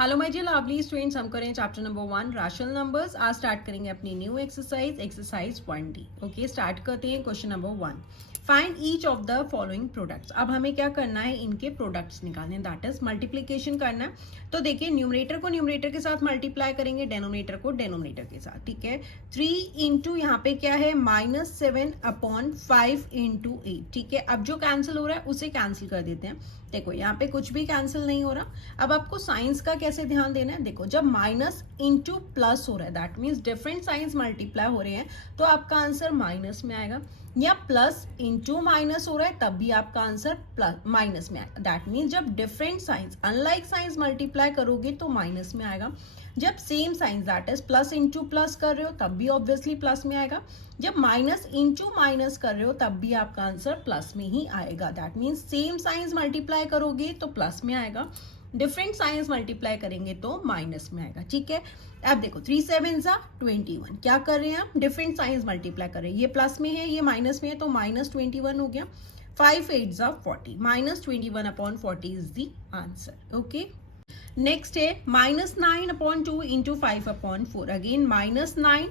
Hello my dear lovely students, हम करें chapter number 1 rational numbers. आज स्टार्ट करेंगे अपनी new exercise 1D। Okay, start करते हैं question number 1। Find each of the following products. अब हमें क्या करना है, इनके प्रोडक्ट्स निकालने, दैट इज मल्टीप्लीकेशन करना है। तो देखिए, न्यूमरेटर को न्यूमरेटर के साथ मल्टीप्लाई करेंगे, डेनोमिनेटर को डेनोमिनेटर के साथ। ठीक है, 3 इंटू यहाँ पे क्या है -7/5 इंटू 8। ठीक है, अब जो कैंसिल हो रहा है उसे कैंसिल कर देते हैं। देखो यहाँ पे कुछ भी कैंसिल नहीं हो रहा। अब आपको साइंस का कैसे ध्यान देना है, देखो जब माइनस इंटू प्लस हो रहा है, that means different science multiply हो रहे हैं, तो आपका आंसर माइनस में आएगा। या प्लस इंटू माइनस हो रहा है, तब भी आपका आंसर प्लस माइनस में आएगा। दैट मीन्स जब different science unlike signs multiply करोगे तो माइनस में आएगा। जब same science that is plus into plus कर रहे हो तब भी ऑब्वियसली प्लस में आएगा। जब माइनस इंटू माइनस कर रहे हो तब भी आपका आंसर प्लस में ही आएगा। That means same science multiply करोगे तो प्लस में आएगा, डिफरेंट साइंस मल्टीप्लाई करेंगे तो माइनस में आएगा। ठीक है, अब देखो 3 7 21। क्या कर रहे हैं हम, डिफरेंट साइंस मल्टीप्लाई कर रहे हैं। ये प्लस में है, ये माइनस में है, तो -21 हो गया। 5 8 40, -21/40 is the answer. Okay, next है -9/2 इंटू 5/4। अगेन -9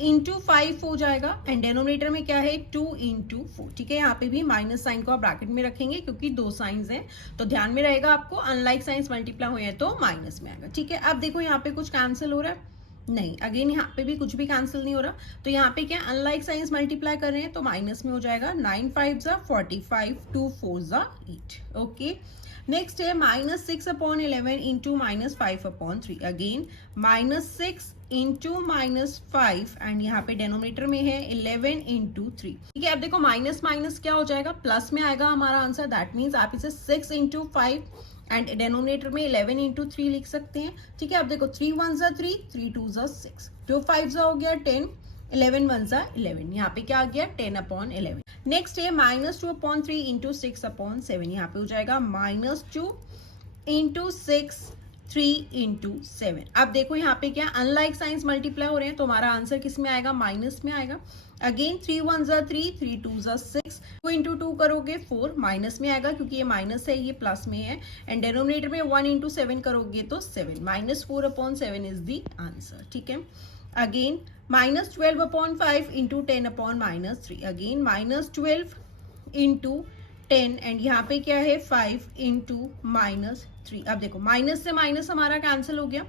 इंटू 5 हो जाएगा एंड डेनोमिनेटर में क्या है 2 इंटू 4। ठीक है, यहाँ पे भी माइनस साइन को आप ब्रैकेट में रखेंगे क्योंकि दो साइंस हैं, तो ध्यान में रहेगा आपको, अनलाइक साइंस मल्टीप्लाई हुए हैं तो माइनस में आएगा। ठीक है, अब देखो यहाँ पे कुछ कैंसिल हो रहा है, नहीं, अगेन यहाँ पे भी कुछ भी कैंसिल नहीं हो रहा, तो यहाँ पे क्या अनलाइक साइंस मल्टीप्लाई कर रहे हैं तो माइनस में हो जाएगा। 9 5 45, 2 4 8। ओके, नेक्स्ट है -6/11 इंटू -5/3। अगेन -6 इंटू -5 एंड यहाँ पे डेनोमिनेटर में है 11 इंटू 3। ठीक है, अब देखो माइनस माइनस क्या हो जाएगा, प्लस में आएगा हमारा आंसर। दैट मीन्स आप इसे 6 इंटू 5 एंड डेनोमिनेटर में 11 इंटू 3 लिख सकते हैं। ठीक है, अब देखो 3 1 3, 3 2 6, 2 5 हो गया 10, 11 1 11। यहाँ पे क्या आ गया 10/11। नेक्स्ट है -2/3 इंटू 6/7। यहाँ पे हो जाएगा -2 इंटू 6, 3 इंटू 7। अब देखो यहाँ पे क्या अनलाइक साइंस मल्टीप्लाई हो रहे हैं, तो हमारा आंसर किस में आएगा, माइनस में आएगा। अगेन 3 1 3, 3 2 6, 2 इंटू 2 करोगे 4, माइनस में आएगा क्योंकि ये माइनस है, ये प्लस में है। एंड डेनोमिनेटर में 1 इंटू 7 करोगे तो 7, -4/7 इज द आंसर। ठीक है, again -12/5 into 10/-3। Again -12 into 10 and यहाँ पे क्या है 5 इंटू -3। अब देखो माइनस से माइनस हमारा कैंसिल हो गया।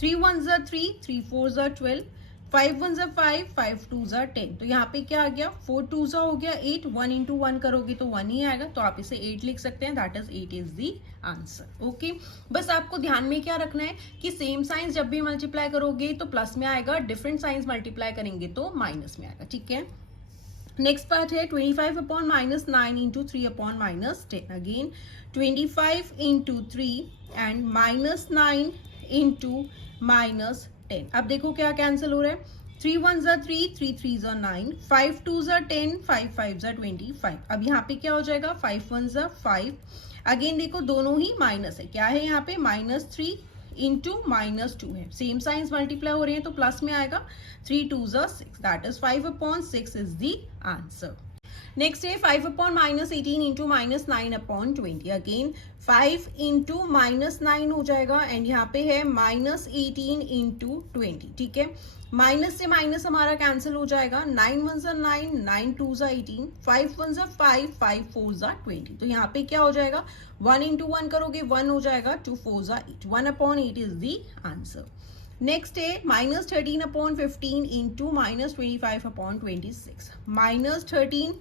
3 1 3, 3 4 12, 5 1 5, 5 2 10। तो यहाँ पे क्या आ गया 4 2 हो गया 8, 1 इंटू 1 करोगे तो 1 ही आएगा, तो आप इसे 8 लिख सकते हैं। That is 8 is the answer. Okay, बस आपको ध्यान में क्या रखना है कि सेम साइंस जब भी मल्टीप्लाई करोगे तो प्लस में आएगा, डिफरेंट साइंस मल्टीप्लाई करेंगे तो माइनस में आएगा। ठीक है, नेक्स्ट पार्ट है 25/-9 into 3/-10। Again 25 into 3 and -9 into -10। अब देखो क्या कैंसिल हो रहा है, 3 1 3, 3 3 9, 5 2 10, 5 5 25। अब यहाँ पे क्या हो जाएगा 5 1 5। अगेन देखो दोनों ही माइनस है, क्या है यहाँ पे -3 इंटू -2 है, सेम साइंस मल्टीप्लाई हो रहे हैं तो प्लस में आएगा। 3 2 6, that is 5/6 is the answer. Next है 5/-18 इंटू -9/20। अगेन 5 इंटू -9 हो जाएगा एंड यहाँ पे है -18 इंटू 20। ठीक है, माइनस से माइनस हमारा कैंसिल हो जाएगा। 9 1 9, 9 2 18, 5 1 5, 5 4 20। तो यहाँ पे क्या हो जाएगा 1 इंटू 1 करोगे 1 हो जाएगा, 2 4 8, 1/8 इज द आंसर। नेक्स्ट है -13/15 इंटू -25/26। -13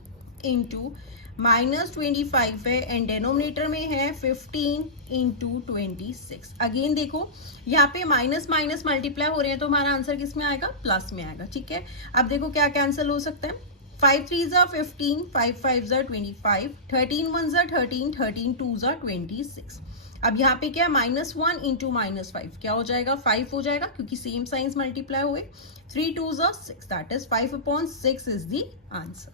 इंटू -25 है एंड डेनोमिनेटर में है 15 इंटू 26। अगेन देखो यहाँ पे माइनस माइनस मल्टीप्लाई हो रहे हैं तो हमारा आंसर किस में आएगा, प्लस में आएगा। ठीक है, अब देखो क्या कैंसिल हो सकता है, 5 3 15, 5 5 25, 13 1 13, 13 2 26। अब यहाँ पे क्या -1 इंटू -5 क्या हो जाएगा 5 हो जाएगा क्योंकि सेम साइंस मल्टीप्लाई हुए। 3 2 6, that is 5/6 is the answer.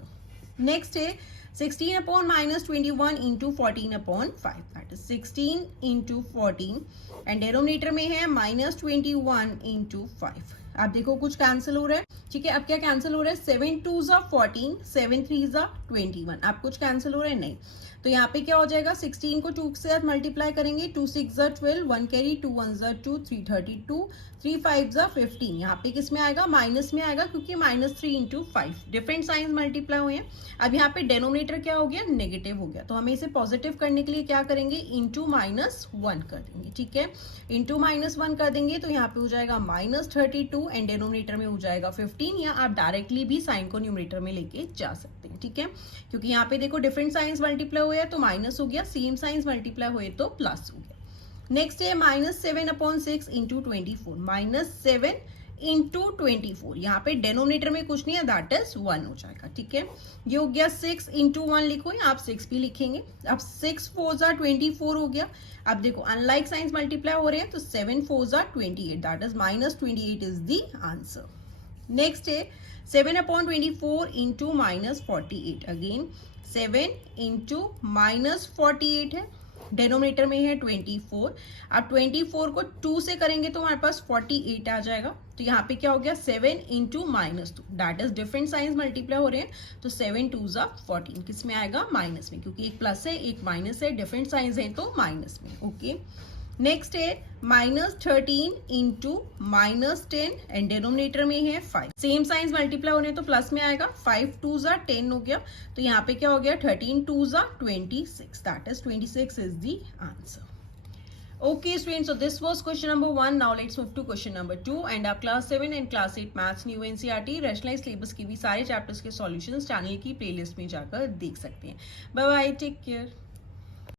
Next है 16/-21 into 14/5। That is 16 into 14 and denominator में है -21 इंटू 5। आप देखो कुछ कैंसिल हो रहा है। ठीक है, अब क्या कैंसिल हो रहा है, 7 2 14, 7 3 21। आप कुछ कैंसिल हो रहा है, नहीं। तो यहाँ पे क्या हो जाएगा, 16 को 2 के साथ मल्टीप्लाई करेंगे, 2 6 ज़ा 12, 1 कैरी, 2 1 ज़ा 2, 3 32, 3 5 ज़ा 15। यहाँ पे किस में आएगा, माइनस में आएगा, क्योंकि -3 इंटू 5 डिफरेंट साइंस मल्टीप्लाई हुए हैं। अब यहाँ पे डेनोमिनेटर क्या हो गया, नेगेटिव हो गया, तो हमें इसे पॉजिटिव करने के लिए क्या करेंगे, इंटू -1 कर देंगे, ठीक है। इंटू -1 कर देंगे तो यहाँ पे हो जाएगा -32 एंड डेनोमिनेटर में हो जाएगा 15, या आप डायरेक्टली भी साइन को न्यूमरेटर में लेके जा सकते हैं, ठीक है। क्योंकि यहाँ पे देखो डिफरेंट साइंस मल्टीप्लाई हुए हैं तो माइनस हो गया, सेम साइंस मल्टीप्लाई हुए तो प्लस हो गया। नेक्स्ट है -7/6 इंटू 24, -7 इंटू 24, यहाँ पे डेनोमिनेटर में कुछ नहीं है, दैट इज 1 हो जाएगा, ठीक है। ये हो गया 6 इंटू 1 लिखो, या आप 6 भी लिखेंगे। अब 6 4 ज़ा 24 हो गया। अब देखो अनलाइक साइंस मल्टीप्लाई हो रहे हैं तो 7 4 ज़ा 28, that is -28 is the answer. Next है 7/24 इंटू -48, अगेन 7 इंटू -48 है, डेनोमिनेटर में है 24। अब 24 को 2 से करेंगे तो हमारे पास 48 आ जाएगा। तो यहाँ पे क्या हो गया, 7 into -2, that is different science multiply हो रहे हैं तो 7 2 ज़ा 14, किस में आएगा, माइनस में, क्योंकि एक प्लस है एक माइनस है, डिफरेंट साइंस है तो माइनस में, ओके। नेक्स्ट है -13 इंटू -10 एंड डिनोमिनेटर में है 5, सेम साइंस मल्टीप्लाई होने तो प्लस में आएगा, 5 2 ज़ा 10 हो गया। तो यहाँ पे क्या हो गया, 13 2 ज़ा 26, that is 26 is the answer. Okay students, so this was question number 1. Now let's move to question number 2 and आप class 7 and class 8 maths new NCERT rationalized syllabus की भी सारे chapters के solutions चैनल की playlist में जाकर देख सकते हैं। Bye bye, take care.